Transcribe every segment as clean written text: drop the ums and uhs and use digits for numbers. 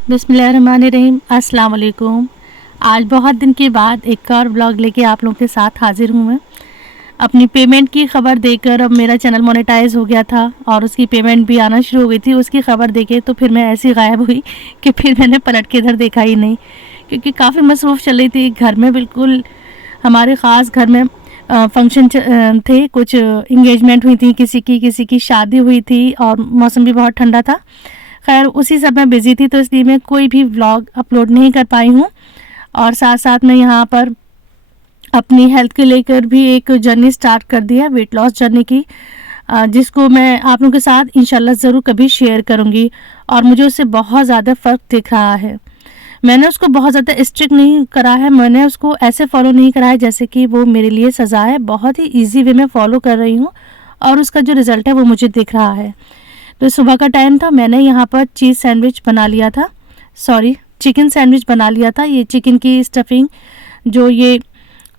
बिस्मिल्लाहिर्रहमानिर्रहीम। अस्सलाम वालेकुम। आज बहुत दिन के बाद एक और व्लॉग लेके आप लोगों के साथ हाजिर हूँ मैं। अपनी पेमेंट की ख़बर देकर अब मेरा चैनल मोनेटाइज हो गया था और उसकी पेमेंट भी आना शुरू हो गई थी। उसकी ख़बर देके तो फिर मैं ऐसी गायब हुई कि फिर मैंने पलट के इधर देखा ही नहीं, क्योंकि काफ़ी मसरूफ़ चल रही थी घर में। बिल्कुल हमारे ख़ास घर में फंक्शन थे, कुछ इंगेजमेंट हुई थी, किसी की शादी हुई थी और मौसम भी बहुत ठंडा था। खैर उसी सब में बिज़ी थी, तो इसलिए मैं कोई भी व्लॉग अपलोड नहीं कर पाई हूँ। और साथ साथ में यहाँ पर अपनी हेल्थ के लेकर भी एक जर्नी स्टार्ट कर दी है, वेट लॉस जर्नी की, जिसको मैं आप लोगों के साथ इंशाल्लाह ज़रूर कभी शेयर करूँगी। और मुझे उससे बहुत ज़्यादा फ़र्क दिख रहा है। मैंने उसको बहुत ज़्यादा स्ट्रिक्ट नहीं करा है, मैंने उसको ऐसे फॉलो नहीं करा है जैसे कि वो मेरे लिए सज़ा है। बहुत ही ईजी वे में फॉलो कर रही हूँ और उसका जो रिज़ल्ट है वो मुझे दिख रहा है। तो सुबह का टाइम था, मैंने यहाँ पर चीज़ सैंडविच बना लिया था, सॉरी चिकन सैंडविच बना लिया था। ये चिकन की स्टफिंग, जो ये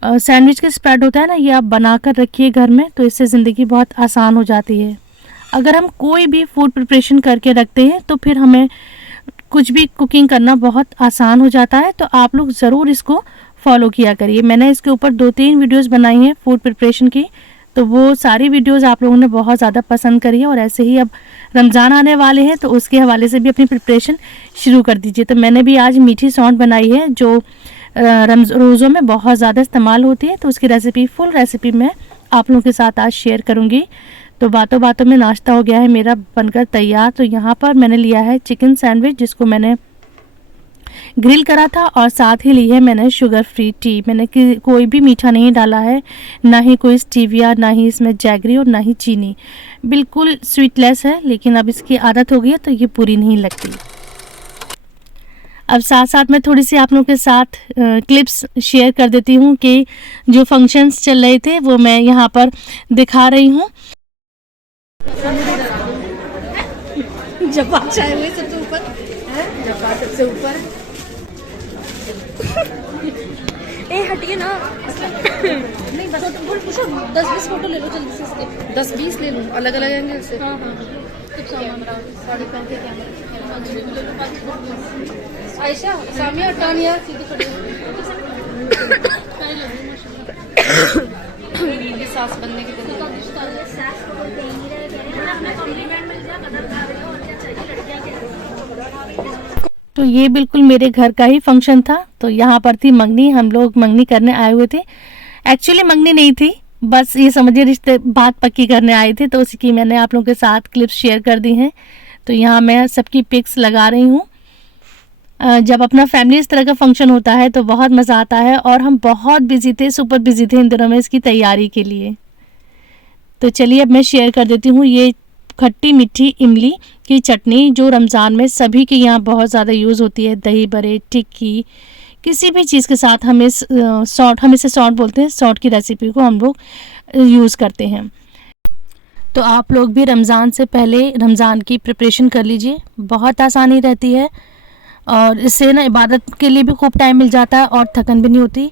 सैंडविच के स्प्रेड होता है ना, ये आप बना कर रखिए घर में, तो इससे ज़िंदगी बहुत आसान हो जाती है। अगर हम कोई भी फूड प्रिपरेशन करके रखते हैं तो फिर हमें कुछ भी कुकिंग करना बहुत आसान हो जाता है। तो आप लोग ज़रूर इसको फॉलो किया करिए। मैंने इसके ऊपर 2-3 वीडियोस बनाई हैं फूड प्रिपरेशन की, तो वो सारी वीडियोस आप लोगों ने बहुत ज़्यादा पसंद करी है। और ऐसे ही अब रमज़ान आने वाले हैं तो उसके हवाले से भी अपनी प्रिपरेशन शुरू कर दीजिए। तो मैंने भी आज मीठी सौंठ बनाई है, जो रोज़ों में बहुत ज़्यादा इस्तेमाल होती है। तो उसकी रेसिपी, फुल रेसिपी मैं आप लोगों के साथ आज शेयर करूँगी। तो बातों बातों में नाश्ता हो गया है मेरा बनकर तैयार। तो यहाँ पर मैंने लिया है चिकन सैंडविच, जिसको मैंने ग्रिल करा था, और साथ ही ली है मैंने शुगर फ्री टी। मैंने कोई भी मीठा नहीं डाला है, ना ही कोई स्टीविया, ना ही इसमें जैगरी और ना ही चीनी। बिल्कुल स्वीटलेस है, लेकिन अब इसकी आदत हो गई है तो ये पूरी नहीं लगती। अब साथ साथ मैं थोड़ी सी आप लोगों के साथ क्लिप्स शेयर कर देती हूँ कि जो फंक्शंस चल रहे थे वो मैं यहाँ पर दिखा रही हूँ। जब चाय हुए सबसे ऊपर है, जब सबसे ऊपर ए हटिए ना। नहीं बस पूछो 10-20 फोटो ले लो जल्दी से इसके। 10-20 ले लूँ अलग अलग एंगल से। हाँ हाँ साड़ी पहन के कैमरा। आयशा सामिया टानिया सीधी खड़ी मेरी सास बनने की तो ये बिल्कुल मेरे घर का ही फंक्शन था। तो यहाँ पर थी मंगनी, हम लोग मंगनी करने आए हुए थे। एक्चुअली मंगनी नहीं थी, बस ये समझिए रिश्ते बात पक्की करने आए थे। तो उसी की मैंने आप लोगों के साथ क्लिप्स शेयर कर दी हैं। तो यहाँ मैं सबकी पिक्स लगा रही हूँ। जब अपना फैमिली इस तरह का फंक्शन होता है तो बहुत मज़ा आता है, और हम बहुत बिजी थे, सुपर बिजी थे इन दिनों में इसकी तैयारी के लिए। तो चलिए अब मैं शेयर कर देती हूँ ये खट्टी मीठी इमली की चटनी, जो रमज़ान में सभी के यहाँ बहुत ज़्यादा यूज़ होती है। दही बड़े, टिक्की, किसी भी चीज़ के साथ हम इसे सौंठ बोलते हैं, सौंठ की रेसिपी को हम लोग यूज़ करते हैं। तो आप लोग भी रमज़ान से पहले रमज़ान की प्रिपरेशन कर लीजिए, बहुत आसानी रहती है और इससे ना इबादत के लिए भी खूब टाइम मिल जाता है और थकन भी नहीं होती।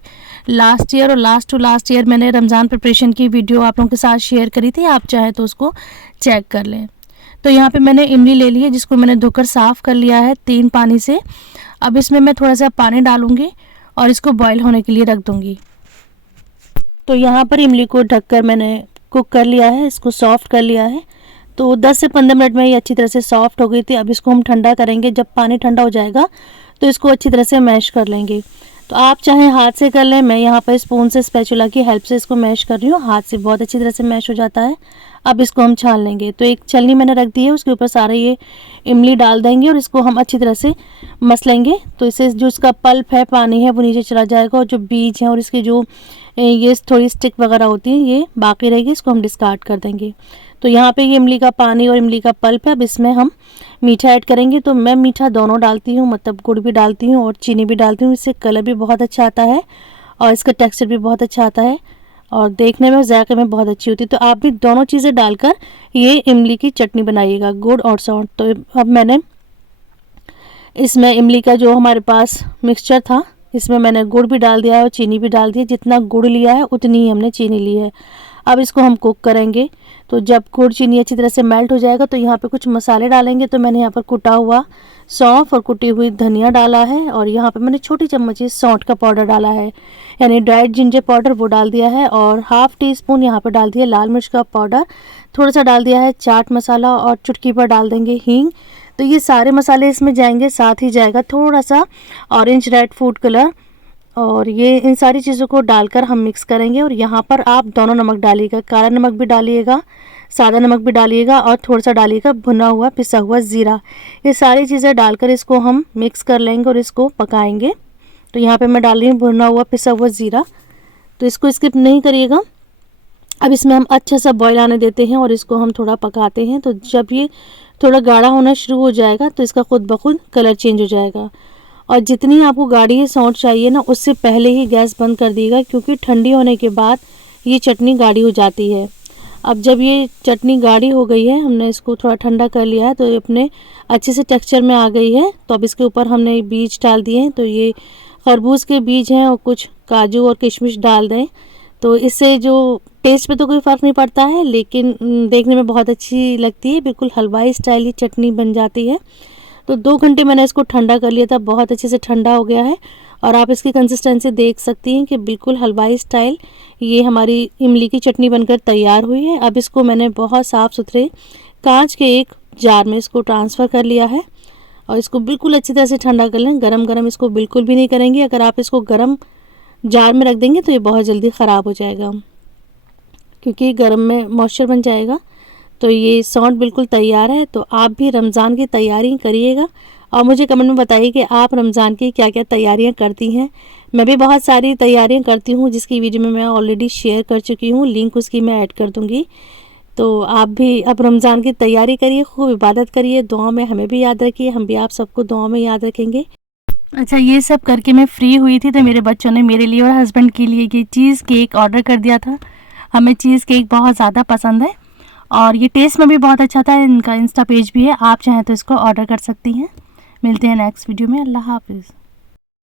लास्ट ईयर और लास्ट टू लास्ट ईयर मैंने रमज़ान प्रिपरेशन की वीडियो आप लोगों के साथ शेयर करी थी, आप चाहे तो उसको चेक कर लें। तो यहाँ पे मैंने इमली ले ली है, जिसको मैंने धोकर साफ़ कर लिया है 3 पानी से। अब इसमें मैं थोड़ा सा पानी डालूँगी और इसको बॉईल होने के लिए रख दूँगी। तो यहाँ पर इमली को ढककर मैंने कुक कर लिया है, इसको सॉफ्ट कर लिया है। तो 10 से 15 मिनट में ये अच्छी तरह से सॉफ्ट हो गई थी। अब इसको हम ठंडा करेंगे। जब पानी ठंडा हो जाएगा तो इसको अच्छी तरह से मैश कर लेंगे। तो आप चाहे हाथ से कर लें, मैं यहाँ पर स्पून से, स्पैचुला की हेल्प से इसको मैश कर रही हूँ। हाथ से बहुत अच्छी तरह से मैश हो जाता है। अब इसको हम छान लेंगे। तो एक छलनी मैंने रख दी है, उसके ऊपर सारे ये इमली डाल देंगे और इसको हम अच्छी तरह से मसलेंगे। तो इससे जो इसका पल्प है, पानी है, वो नीचे चला जाएगा और जो बीज हैं और इसके जो ये थोड़ी स्टिक वगैरह होती है ये बाकी रहेगी, इसको हम डिस्कार्ड कर देंगे। तो यहाँ पे ये इमली का पानी और इमली का पल्प है। अब इसमें हम मीठा ऐड करेंगे। तो मैं मीठा दोनों डालती हूँ, मतलब गुड़ भी डालती हूँ और चीनी भी डालती हूँ। इससे कलर भी बहुत अच्छा आता है और इसका टेक्सचर भी बहुत अच्छा आता है और देखने में, जायके में बहुत अच्छी होती है। तो आप भी दोनों चीज़ें डालकर ये इमली की चटनी बनाइएगा, गुड़ और सौंठ। तो अब मैंने इसमें इमली का जो हमारे पास मिक्सचर था, इसमें मैंने गुड़ भी डाल दिया है और चीनी भी डाल दी है। जितना गुड़ लिया है उतनी ही हमने चीनी ली है। अब इसको हम कुक करेंगे। तो जब गुड़ चीनी अच्छी तरह से मेल्ट हो जाएगा तो यहाँ पे कुछ मसाले डालेंगे। तो मैंने यहाँ पर कुटा हुआ सौंफ और कुटी हुई धनिया डाला है, और यहाँ पे मैंने छोटी चम्मच सौंठ का पाउडर डाला है, यानी ड्राइड जिंजर पाउडर वो डाल दिया है, और हाफ टी स्पून यहाँ पर डाल दिया लाल मिर्च का पाउडर, थोड़ा सा डाल दिया है चाट मसाला, और चुटकी पर डाल देंगे हींग। तो ये सारे मसाले इसमें जाएंगे, साथ ही जाएगा थोड़ा सा ऑरेंज रेड फूड कलर, और ये इन सारी चीज़ों को डालकर हम मिक्स करेंगे। और यहाँ पर आप दोनों नमक डालिएगा, काला नमक भी डालिएगा, सादा नमक भी डालिएगा, और थोड़ा सा डालिएगा भुना हुआ पिसा हुआ ज़ीरा। ये सारी चीज़ें डालकर इसको हम मिक्स कर लेंगे और इसको पकाएंगे। तो यहाँ पे मैं डाल रही हूँ भुना हुआ पिसा हुआ ज़ीरा, तो इसको स्किप नहीं करिएगा। अब इसमें हम अच्छा सा बॉयल आने देते हैं और इसको हम थोड़ा पकाते हैं। तो जब ये थोड़ा गाढ़ा होना शुरू हो जाएगा तो इसका खुद ब खुद कलर चेंज हो जाएगा। और जितनी आपको गाढ़ी सौंठ चाहिए ना, उससे पहले ही गैस बंद कर दीजिएगा, क्योंकि ठंडी होने के बाद ये चटनी गाढ़ी हो जाती है। अब जब ये चटनी गाढ़ी हो गई है, हमने इसको थोड़ा ठंडा कर लिया है, तो ये अपने अच्छे से टेक्सचर में आ गई है। तो अब इसके ऊपर हमने बीज डाल दिए हैं। तो ये खरबूज के बीज हैं, और कुछ काजू और किशमिश डाल दें। तो इससे जो टेस्ट पे तो कोई फ़र्क नहीं पड़ता है, लेकिन देखने में बहुत अच्छी लगती है। बिल्कुल हलवाई स्टाइल ये चटनी बन जाती है। तो 2 घंटे मैंने इसको ठंडा कर लिया था, बहुत अच्छे से ठंडा हो गया है, और आप इसकी कंसिस्टेंसी देख सकती हैं कि बिल्कुल हलवाई स्टाइल ये हमारी इमली की चटनी बनकर तैयार हुई है। अब इसको मैंने बहुत साफ़ सुथरे कांच के एक जार में इसको ट्रांसफ़र कर लिया है, और इसको बिल्कुल अच्छी तरह से ठंडा कर लें। गरम गरम इसको बिल्कुल भी नहीं करेंगे। अगर आप इसको गरम जार में रख देंगे तो ये बहुत जल्दी ख़राब हो जाएगा, क्योंकि गरम में मॉइस्चर बन जाएगा। तो ये सौंठ बिल्कुल तैयार है। तो आप भी रमज़ान की तैयारी करिएगा, और मुझे कमेंट में बताइए कि आप रमज़ान की क्या क्या तैयारियां करती हैं। मैं भी बहुत सारी तैयारियां करती हूं, जिसकी वीडियो में मैं ऑलरेडी शेयर कर चुकी हूं, लिंक उसकी मैं ऐड कर दूंगी। तो आप भी अब रमज़ान की तैयारी करिए, खूब इबादत करिए, दुआ में हमें भी याद रखिए, हम भी आप सबको दुआ में याद रखेंगे। अच्छा, ये सब करके मैं फ्री हुई थी, तो मेरे बच्चों ने मेरे लिए और हस्बैंड के लिए ये चीज़ केक ऑर्डर कर दिया था। हमें चीज़ केक बहुत ज़्यादा पसंद है, और ये टेस्ट में भी बहुत अच्छा था। इनका इंस्टा पेज भी है, आप चाहें तो इसको ऑर्डर कर सकती हैं। मिलते हैं नेक्स्ट वीडियो में। अल्लाह हाफिज़।